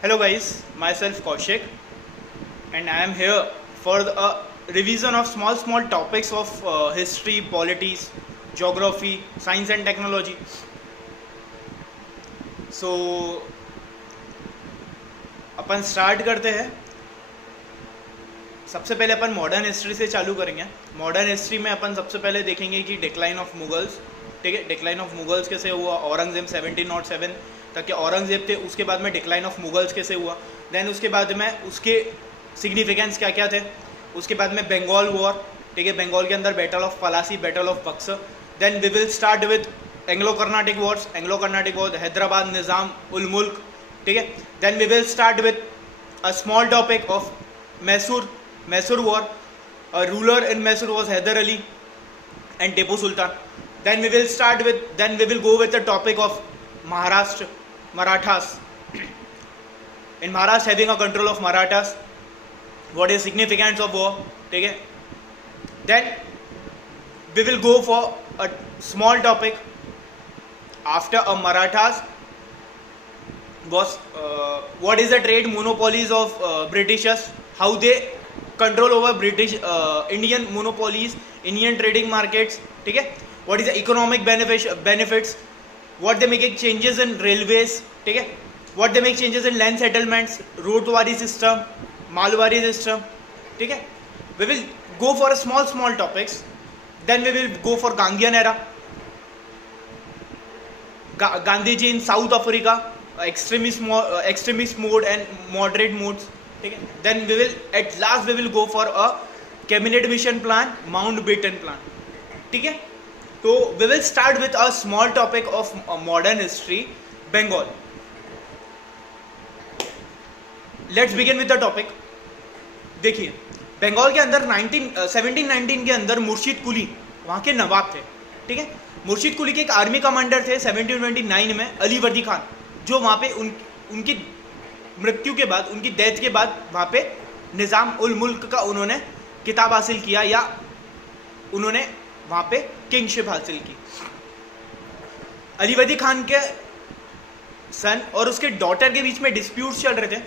Hello guys, myself Kaushik and I am here for a revision of small topics of history, politics, geography, science and technology. So upon start करते हैं। सबसे पहले अपन modern history से चालू करेंगे। Modern history में अपन सबसे पहले देखेंगे कि डिक्लाइन ऑफ मुगल्स, ठीक है, डिक्लाइन ऑफ मुगल्स कैसे हुआ। औरंगजेब 1707 तक के औरंगजेब थे, उसके बाद में डिक्लाइन ऑफ मुगल्स कैसे हुआ, देन उसके बाद में उसके सिग्निफिकेंस क्या क्या थे, उसके बाद में बंगाल वॉर, ठीक है, बंगाल के अंदर battle of Plassey, battle of Buxar. Then we will start with Anglo Carnatic wars, Anglo Carnatic war, Hyderabad Nizam ul Mulk, ठीक है। Then we will start with a small topic of Mysore war, ruler in Mysore was Hyder Ali and Tipu Sultan. Then we will go with the topic of Maharashtra, Marathas. In Maharashtra having a control of Marathas, what is significance of war, ठीक है. Then we will go for a small topic after a Marathas was what is the trade monopolies of Britishers, how they control over British Indian monopolies, Indian trading markets, ठीक है. What is the economic benefits, what they make changes in railways, ठीक है, what they make changes in land settlements, रोटवारी system, Mahalwari system, ठीक है. We will go for a small topics. Then we will go for Gandhian era, Gandhiji in South Africa, extremist mode and moderate modes, ठीक है. Then at last we will go for a cabinet mission plan, Mountbatten plan, ठीक है. तो we will start with a small topic of modern history, Bengal. Let's begin with the topic. देखिए, बंगाल के अंदर 1719 के अंदर मुर्शिद कुली वहाँ के नवाब थे, ठीक है. मुर्शिद कुली के एक आर्मी कमांडर थे 1729 में, अली वर्दी खान, जो वहाँ पे उनकी मृत्यु के बाद, उनकी डेथ के बाद वहाँ पे निज़ाम उल मुल्क का उन्होंने किताब हासिल किया, या उन्होंने वहाँ पे किंगशिप हासिल की. अली वर्दी खान के सन और उसके डॉटर के बीच में डिस्प्यूट्स चल रहे थे.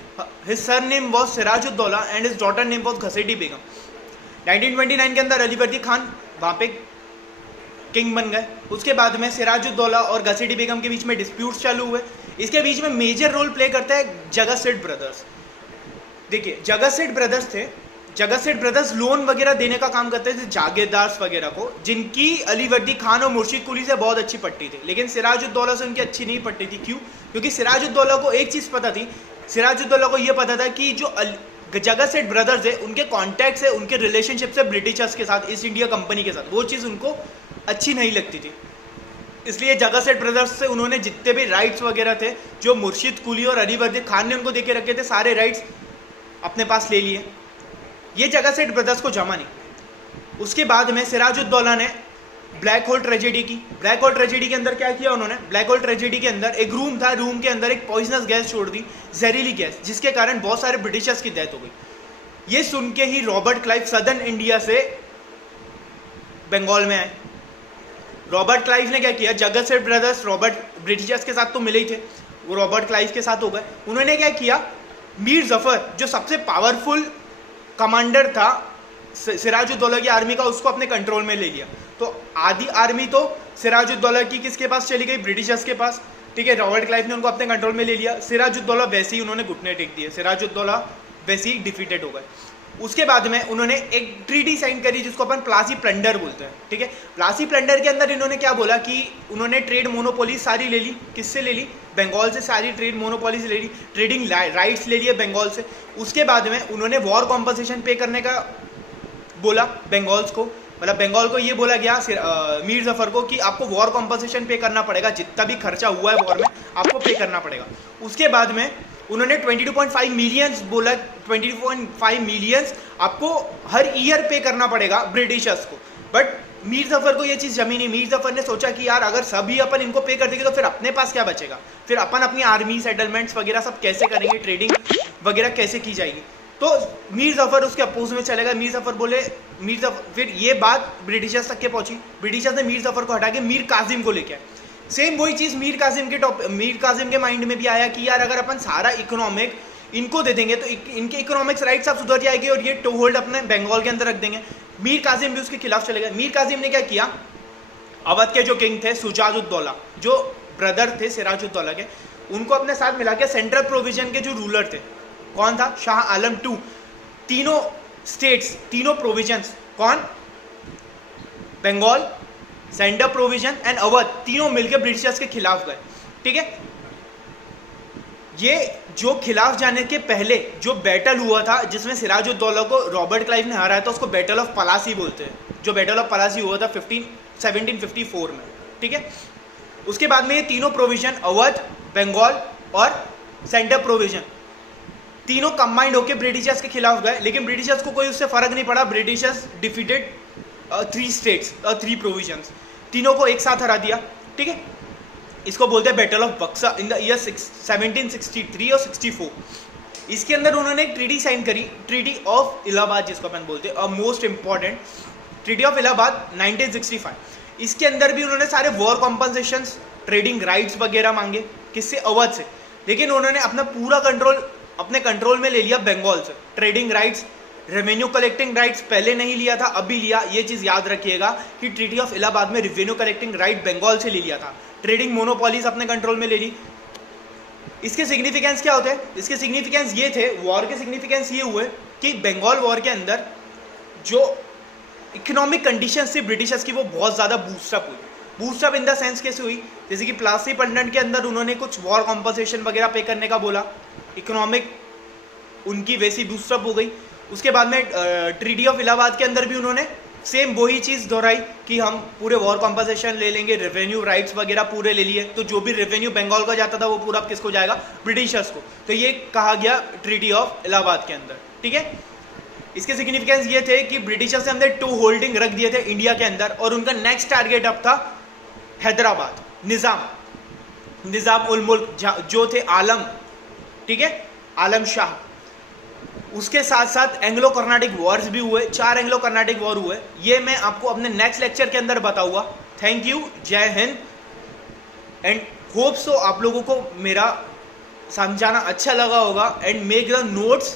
His son name was Sirajuddaulah and his daughter name was Ghaseti Begum. 1929 के अंदर अली वर्दी खान वहाँ पे किंग बन गए. उसके बाद में सिराजुद्दौला और घसेटी बेगम के बीच में डिस्प्यूट्स चालू हुए. इसके बीच में मेजर रोल प्ले करता है जगत सेठ ब्रदर्स. देखिए, जगत सेठ ब्रदर्स थे. जगत सेठ ब्रदर्स लोन वगैरह देने का काम करते थे जागीरदार्स वगैरह को, जिनकी अली वर्दी खान और मुर्शिद कुली से बहुत अच्छी पट्टी थी. लेकिन सिराजुद्दौला से उनकी अच्छी नहीं पट्टी थी. क्यों? क्योंकि सिराजुद्दौला को एक चीज़ पता थी, सिराजुद्दौला को यह पता था कि जो जगत सेठ ब्रदर्स है उनके कॉन्टैक्ट्स है, उनके रिलेशनशिप से ब्रिटिशर्स के साथ, ईस्ट इंडिया कंपनी के साथ, वो चीज़ उनको अच्छी नहीं लगती थी. इसलिए जगत सेठ ब्रदर्स से उन्होंने जितने भी राइट्स वगैरह थे, जो मुर्शिद कुली और अली वर्दी खान ने उनको देके रखे थे, सारे राइट्स अपने पास ले लिए. ये जगत सेठ ब्रदर्स को जमा नहीं. उसके बाद में सिराजुद्दौला ने ब्लैक होल ट्रेजेडी की. ब्लैक होल ट्रेजेडी के अंदर क्या किया उन्होंने? ब्लैक होल ट्रेजेडी के अंदर एक रूम था, रूम के अंदर एक पॉइजनस गैस छोड़ दी, जहरीली गैस, जिसके कारण बहुत सारे ब्रिटिशर्स की डेथ हो गई. ये सुन के ही रॉबर्ट क्लाइव सदर्न इंडिया से बंगाल में आए. रॉबर्ट क्लाइव ने क्या किया? जगत सेठ ब्रदर्स ब्रिटिशर्स के साथ तो मिले ही थे, वो रॉबर्ट क्लाइव के साथ हो गए. उन्होंने क्या किया? मीर जफर, जो सबसे पावरफुल कमांडर था सिराजुद्दौला की आर्मी का, उसको अपने कंट्रोल में ले लिया. तो आधी आर्मी तो सिराजुद्दौला की किसके पास चली गई? ब्रिटिशर्स के पास, ठीक है. रॉबर्ट क्लाइव ने उनको अपने कंट्रोल में ले लिया. सिराजुद्दौला वैसे ही उन्होंने घुटने टेक दिए, सिराजुद्दौला वैसे ही डिफीटेड हो गए. उसके बाद में उन्होंने एक ट्रीटी साइन करी जिसको अपन प्लासी प्लंडर बोलते हैं, ठीक है. प्लासी प्लंडर के अंदर इन्होंने क्या बोला कि उन्होंने ट्रेड मोनोपोली सारी ले ली. किससे ले ली? बंगाल से सारी ट्रेड मोनोपोलीज ले ली, ट्रेडिंग राइट्स ले लिए बंगाल से. उसके बाद में उन्होंने वॉर कॉम्पनसेशन पे करने का बोला बंगाल्स को, मतलब बंगाल को ये बोला गया मीर जफर को कि आपको वॉर कॉम्पनसेशन पे करना पड़ेगा, जितना भी खर्चा हुआ है वॉर में आपको पे करना पड़ेगा. उसके बाद में उन्होंने 22.5 मिलियंस बोला, 22.5 मिलियंस आपको हर ईयर पे करना पड़ेगा ब्रिटिशर्स को. बट मीर जफर को ये चीज़ जमी नहीं. मीर जफर ने सोचा कि यार अगर सभी अपन इनको पे कर देंगे तो फिर अपने पास क्या बचेगा, फिर अपन अपनी आर्मी सेटलमेंट्स वगैरह सब कैसे करेंगे, ट्रेडिंग वगैरह कैसे की जाएगी. तो मीर जफर उसके अपोज में चलेगा. मीर जफर बोले, फिर ये बात ब्रिटिशर्स तक के पहुंची. ब्रिटिशर्स ने मीर जफर को हटा के मीर कासिम को लेके आए. सेम वही चीज़ मीर कासिम के माइंड में भी आया कि यार अगर अपन सारा इकोनॉमिक इनको दे देंगे तो इनके इकोनॉमिक्स राइट्स सब सुधर जाएगी और ये टो होल्ड अपने बंगाल के अंदर रख देंगे। मीर कासिम भी उसके खिलाफ चले गए। मीर कासिम ने क्या किया, अवध के जो किंग थे शुजाउद्दौला, जो ब्रदर थे सिराजुद्दौला के, उनको अपने साथ मिला के सेंट्रल प्रोविजन के जो रूलर थे, कौन था, शाह आलम टू, तीनों स्टेट्स, तीनों प्रोविजंस, कौन, Bengal, central provision and Awadh, तीनों मिलकर ब्रिटिशर्स के खिलाफ गए। ठीक है, ये जो खिलाफ जाने के पहले जो बैटल हुआ था जिसमें सिराजुद्दौला को रॉबर्ट क्लाइव ने हराया था, उसको बैटल ऑफ पलासी बोलते हैं, जो बैटल ऑफ पलासी हुआ था 1754 में। ठीक है, उसके बाद में ये तीनों प्रोविजन, अवध, बंगाल और सेंट्रल प्रोविजन, तीनों कंबाइंड होकर ब्रिटिशर्स के खिलाफ गए, लेकिन ब्रिटिशर्स को कोई उससे फर्क नहीं पड़ा। ब्रिटिशर्स डिफीटेड 3 स्टेट्स, 3 प्रोविजंस, तीनों को एक साथ हरा दिया। ठीक है, इसको बोलते हैं battle of Buxar in the year 1763 और 64। इसके अंदर उन्होंने एक ट्रीटी साइन करी, ट्रीटी ऑफ इलाहाबाद, जिसको अपन बोलते हैं most important treaty of Allahabad 1965। इसके अंदर भी उन्होंने सारे वॉर कॉम्पनसेशन, ट्रेडिंग राइट्स वगैरह मांगे, किससे, अवध से, लेकिन उन्होंने अपना पूरा कंट्रोल अपने कंट्रोल में ले लिया बंगाल से। Trading rights, revenue collecting rights पहले नहीं लिया था, अभी लिया। ये चीज़ याद रखिएगा कि ट्रीटी ऑफ इलाहाबाद में रेवेन्यू कलेक्टिंग राइट बंगाल से ले लिया था, ट्रेडिंग मोनोपॉलीज अपने कंट्रोल में ले ली। इसके सिग्निफिकेंस क्या होते हैं, इसके सिग्निफिकेंस ये थे, वॉर के सिग्निफिकेंस ये हुए कि बंगाल वॉर के अंदर जो इकोनॉमिक कंडीशंस थी ब्रिटिशर्स की, वो बहुत ज़्यादा बूस्टअप हुई। बूस्टअप इन द सेंस कैसे हुई, जैसे कि प्लासी पंडंट के अंदर उन्होंने कुछ वॉर कॉम्पनसेशन वगैरह पे करने का बोला, इकोनॉमिक उनकी वैसी बूस्टअप हो गई। उसके बाद में ट्रीटी ऑफ इलाहाबाद के अंदर भी उन्होंने सेम वही चीज़ दोहराई कि हम पूरे वॉर कॉम्पनसेशन ले लेंगे, रेवेन्यू राइट्स वगैरह पूरे ले लिए, तो जो भी रेवेन्यू बंगाल का जाता था वो पूरा किसको जाएगा, ब्रिटिशर्स को। तो ये कहा गया ट्रीटी ऑफ इलाहाबाद के अंदर। ठीक है, इसके सिग्निफिकेंस ये थे कि ब्रिटिशर्स ने हमने टू होल्डिंग रख दिए थे इंडिया के अंदर, और उनका नेक्स्ट टारगेट अब था हैदराबाद, निज़ाम उल मुल्क जो थे आलम, ठीक है, आलम शाह। उसके साथ साथ एंग्लो कर्नाटिक वॉर्स भी हुए, 4 एंग्लो कर्नाटिक वॉर हुए। ये मैं आपको अपने नेक्स्ट लेक्चर के अंदर बताऊंगा। थैंक यू, जय हिंद, एंड होप सो आप लोगों को मेरा समझाना अच्छा लगा होगा। एंड मेक द नोट्स,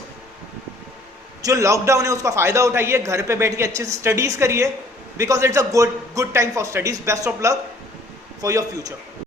जो लॉकडाउन है उसका फ़ायदा उठाइए, घर पे बैठ के अच्छे से स्टडीज़ करिए, because it's a good time for studies. Best of luck for your future.